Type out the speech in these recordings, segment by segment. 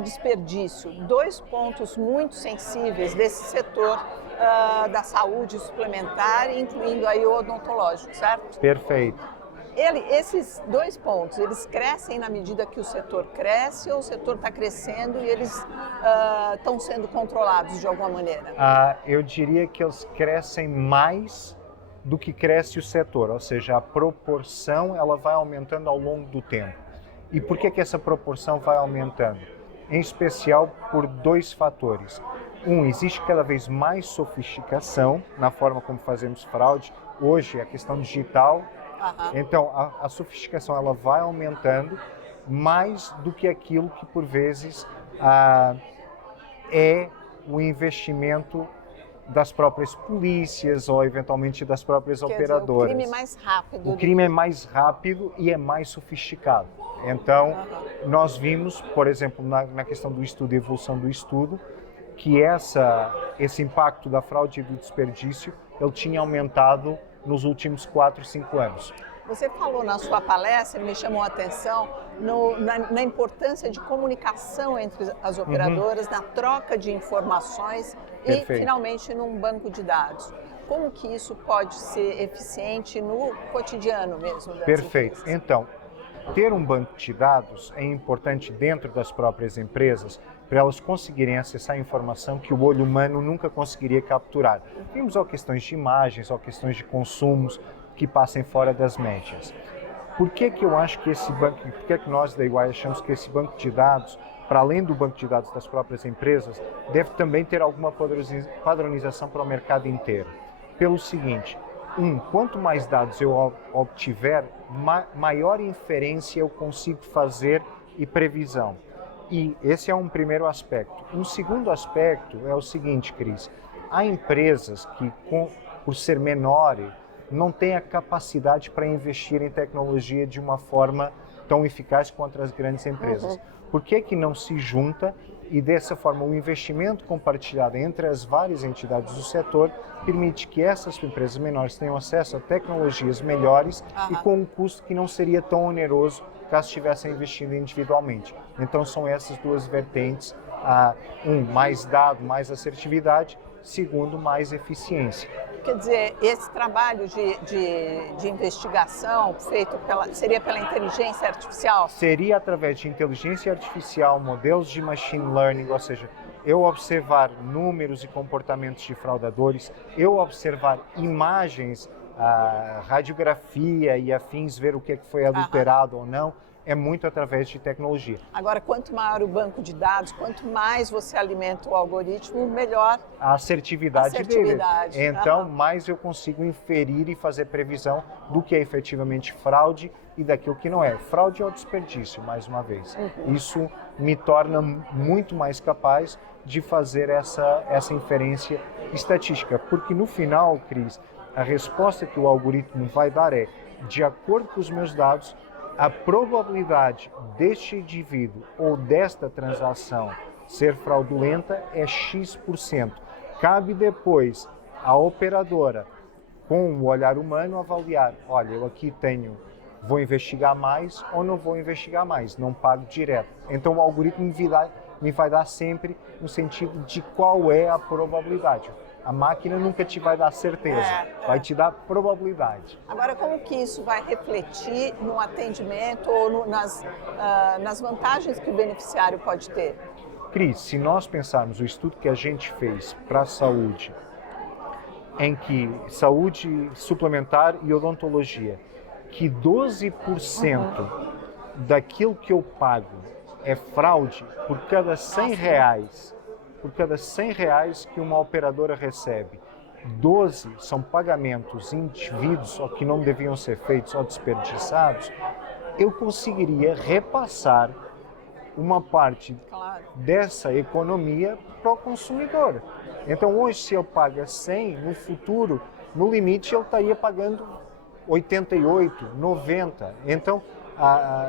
e desperdício, dois pontos muito sensíveis desse setor da saúde suplementar, incluindo aí o odontológico, certo? Perfeito. Esses dois pontos, eles crescem na medida que o setor cresce ou o setor está crescendo e eles estão sendo controlados de alguma maneira? Eu diria que eles crescem mais do que cresce o setor, ou seja, a proporção ela vai aumentando ao longo do tempo. E por que essa proporção vai aumentando? Em especial por dois fatores. Existe cada vez mais sofisticação na forma como fazemos fraude. Hoje, a questão digital. Então, a sofisticação ela vai aumentando mais do que aquilo que, por vezes, é o investimento das próprias polícias ou, eventualmente, das próprias operadoras. O crime é mais rápido. O crime é mais rápido e é mais sofisticado. Então, nós vimos, por exemplo, na questão do estudo e evolução do estudo, que esse impacto da fraude e do desperdício, ele tinha aumentado nos últimos 4, 5 anos. Você falou na sua palestra, me chamou a atenção, na importância de comunicação entre as operadoras, na troca de informações e, finalmente, num banco de dados. Como que isso pode ser eficiente no cotidiano mesmo das Perfeito. empresas? Então, ter um banco de dados é importante dentro das próprias empresas para elas conseguirem acessar informação que o olho humano nunca conseguiria capturar. Vimos ou questões de imagens, ou questões de consumos que passem fora das médias. Por que eu acho que por que nós da EY achamos que esse banco de dados, para além do banco de dados das próprias empresas, deve também ter alguma padronização para o mercado inteiro? Pelo seguinte, quanto mais dados eu obtiver, maior inferência eu consigo fazer e previsão. E esse é um primeiro aspecto. Um segundo aspecto é o seguinte, Cris, há empresas que, por ser menores, não têm a capacidade para investir em tecnologia de uma forma tão eficaz quanto as grandes empresas. Por que não se junta e, dessa forma, o investimento compartilhado entre as várias entidades do setor permite que essas empresas menores tenham acesso a tecnologias melhores e com um custo que não seria tão oneroso caso estivessem investindo individualmente. Então, são essas duas vertentes. Mais dado, mais assertividade. Segundo, mais eficiência. Quer dizer, esse trabalho de investigação feito seria pela inteligência artificial? Seria através de inteligência artificial, modelos de machine learning, ou seja, eu observar números e comportamentos de fraudadores, eu observar imagens, radiografia e afins, ver o que foi adulterado ou não, é muito através de tecnologia. Agora, quanto maior o banco de dados, quanto mais você alimenta o algoritmo, melhor a assertividade dele. Então, mais eu consigo inferir e fazer previsão do que é efetivamente fraude e daquilo que não é. Fraude ou desperdício, mais uma vez. Isso me torna muito mais capaz de fazer essa inferência estatística, porque no final, Cris, a resposta que o algoritmo vai dar é, de acordo com os meus dados, a probabilidade deste indivíduo ou desta transação ser fraudulenta é X%. Cabe depois à operadora, com o olhar humano, avaliar, olha, eu aqui vou investigar mais ou não vou investigar mais, não pago direto. Então o algoritmo me vai dar sempre no sentido de qual é a probabilidade. A máquina nunca te vai dar certeza, vai te dar probabilidade. Agora, como que isso vai refletir no atendimento ou nas vantagens que o beneficiário pode ter? Cris, se nós pensarmos o estudo que a gente fez para a saúde, em que saúde suplementar e odontologia, que 12% daquilo que eu pago é fraude por cada 100 reais. Por cada 100 reais que uma operadora recebe, 12 são pagamentos indevidos ou que não deviam ser feitos ou desperdiçados, eu conseguiria repassar uma parte dessa economia para o consumidor. Então hoje, se eu pago 100, no futuro, no limite, eu estaria pagando 88, 90. Então,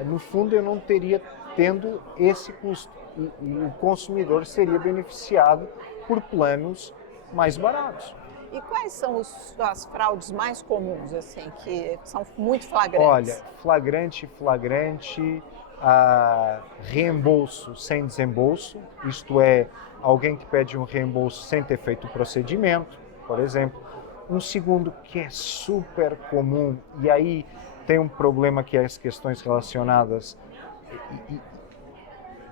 no fundo, eu não teria tendo esse custo. E o consumidor seria beneficiado por planos mais baratos. E quais são as fraudes mais comuns, assim, que são muito flagrantes? Olha, flagrante, reembolso sem desembolso, isto é, alguém que pede um reembolso sem ter feito o procedimento, por exemplo. Um segundo que é super comum, e aí tem um problema que é as questões relacionadas, que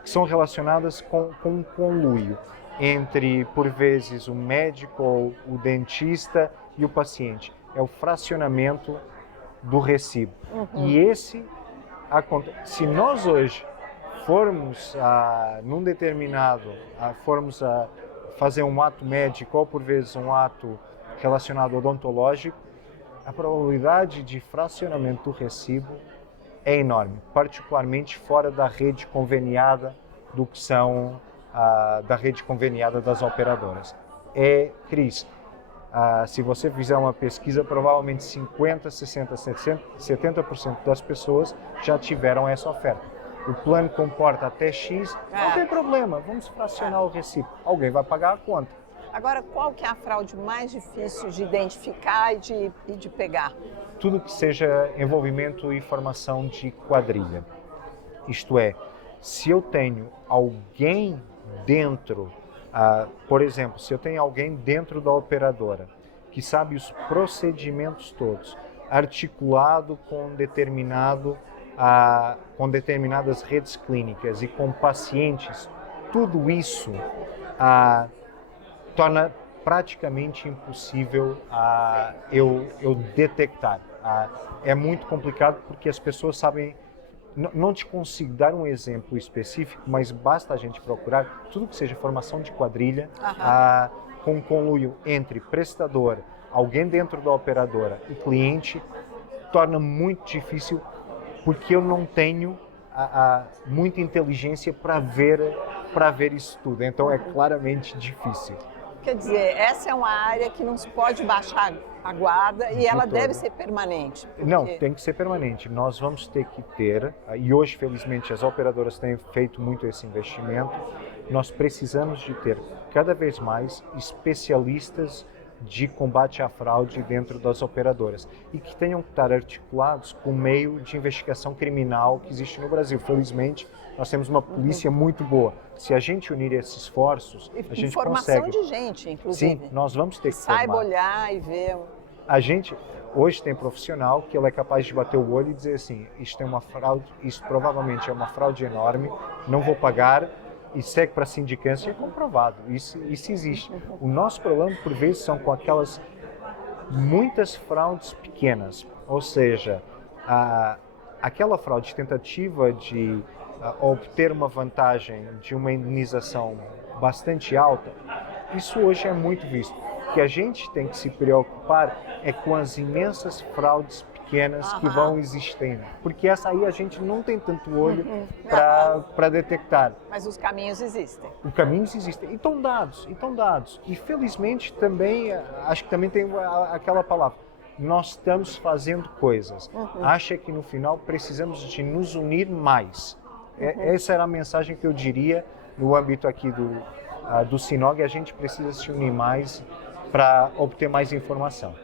são relacionadas com um conluio entre, por vezes, o médico ou o dentista e o paciente. É o fracionamento do recibo. E esse acontece. Se nós hoje formos formos a fazer um ato médico ou, por vezes, um ato relacionado ao odontológico, a probabilidade de fracionamento do recibo é enorme, particularmente fora da rede conveniada da rede conveniada das operadoras. Cris, se você fizer uma pesquisa, provavelmente 50%, 60%, 70% das pessoas já tiveram essa oferta. O plano comporta até X, não tem problema, vamos fracionar o recibo. Alguém vai pagar a conta. Agora, qual que é a fraude mais difícil de identificar e de pegar? Tudo que seja envolvimento e formação de quadrilha. Isto é, se eu tenho alguém dentro, por exemplo, se eu tenho alguém dentro da operadora que sabe os procedimentos todos, articulado com determinadas redes clínicas e com pacientes, tudo isso torna praticamente impossível eu detectar. É muito complicado porque as pessoas sabem. Não te consigo dar um exemplo específico, mas basta a gente procurar tudo que seja formação de quadrilha, com conluio entre prestador, alguém dentro da operadora e cliente, torna muito difícil porque eu não tenho muita inteligência para ver isso tudo. Então é claramente difícil. Quer dizer, essa é uma área que não se pode baixar a guarda e ela deve ser permanente. Não, tem que ser permanente. Nós vamos ter que ter, e hoje felizmente as operadoras têm feito muito esse investimento, nós precisamos de ter cada vez mais especialistas de combate à fraude dentro das operadoras e que tenham que estar articulados com o meio de investigação criminal que existe no Brasil. Felizmente, nós temos uma polícia muito boa. Se a gente unir esses esforços, a gente formação consegue. de gente, inclusive. Sim, nós vamos ter que saiba olhar e ver. A gente hoje tem profissional que ele é capaz de bater o olho e dizer assim, isto é uma fraude, isso provavelmente é uma fraude enorme, não vou pagar, e segue para a sindicância, é comprovado, isso existe. O nosso problema, por vezes, são com aquelas muitas fraudes pequenas, ou seja, aquela fraude tentativa de obter uma vantagem de uma indenização bastante alta, isso hoje é muito visto. O que a gente tem que se preocupar é com as imensas fraudes pequenas que vão existindo, porque essa aí a gente não tem tanto olho para detectar. Mas os caminhos existem. Os caminhos existem e estão dados. E felizmente também, acho que também tem aquela palavra, nós estamos fazendo coisas. Acha que no final precisamos de nos unir mais. Essa era a mensagem que eu diria no âmbito aqui do Sinog, a gente precisa se unir mais para obter mais informação.